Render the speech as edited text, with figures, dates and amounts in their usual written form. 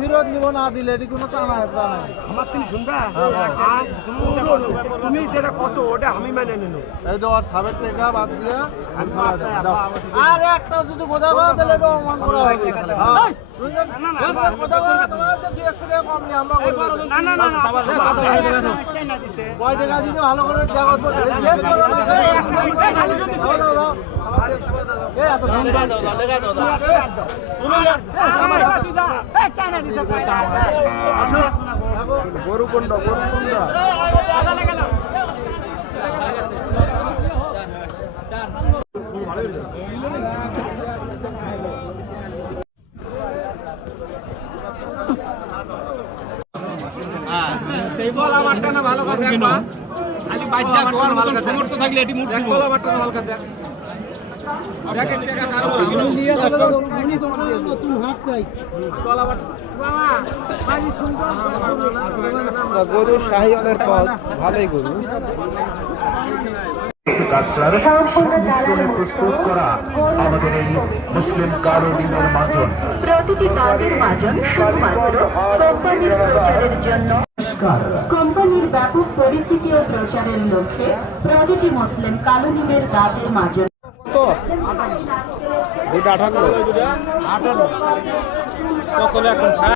ফিরত নিব না দিলে কোনো টানা আমার তিনি শুনবা তুমি যেটা কছো ওটা আমি মেনে নিল এই তো আর সাবেক টেকা বাদ দিয়া আর একটা যদি বোঝা পাওয়া তাহলে এটা অমান করা হবে কয় টাকা দিতে ভালো করে গরু কোনটা সেই বলা মারটা না ভালো কথা দেখবা খালি বাইজা কোন ভালো কথা সমর্থ থাকলে এটি মুখ দেখ বলা মারটা না ভালো কথা দেখেন টাকা কারো আমরা নিয়ে চলে উনি তো নতুন হাত নাই বলা মারটা বাবা খালি সুন্দর গরু শাহিওয়ালের পাস ভালোই গরু প্রস্তুত করা আমাদের এই মুসলিম কারণীদের মাজন প্রতিটি দাঁতের মাজন শুধুমাত্র কোম্পানির প্রচারের জন্য কোম্পানির ব্যাপক পরিচিতি ও প্রচারের লক্ষ্যে প্রতিটি মুসলিম কারণীদের দাঁতের মাজন দুটো 58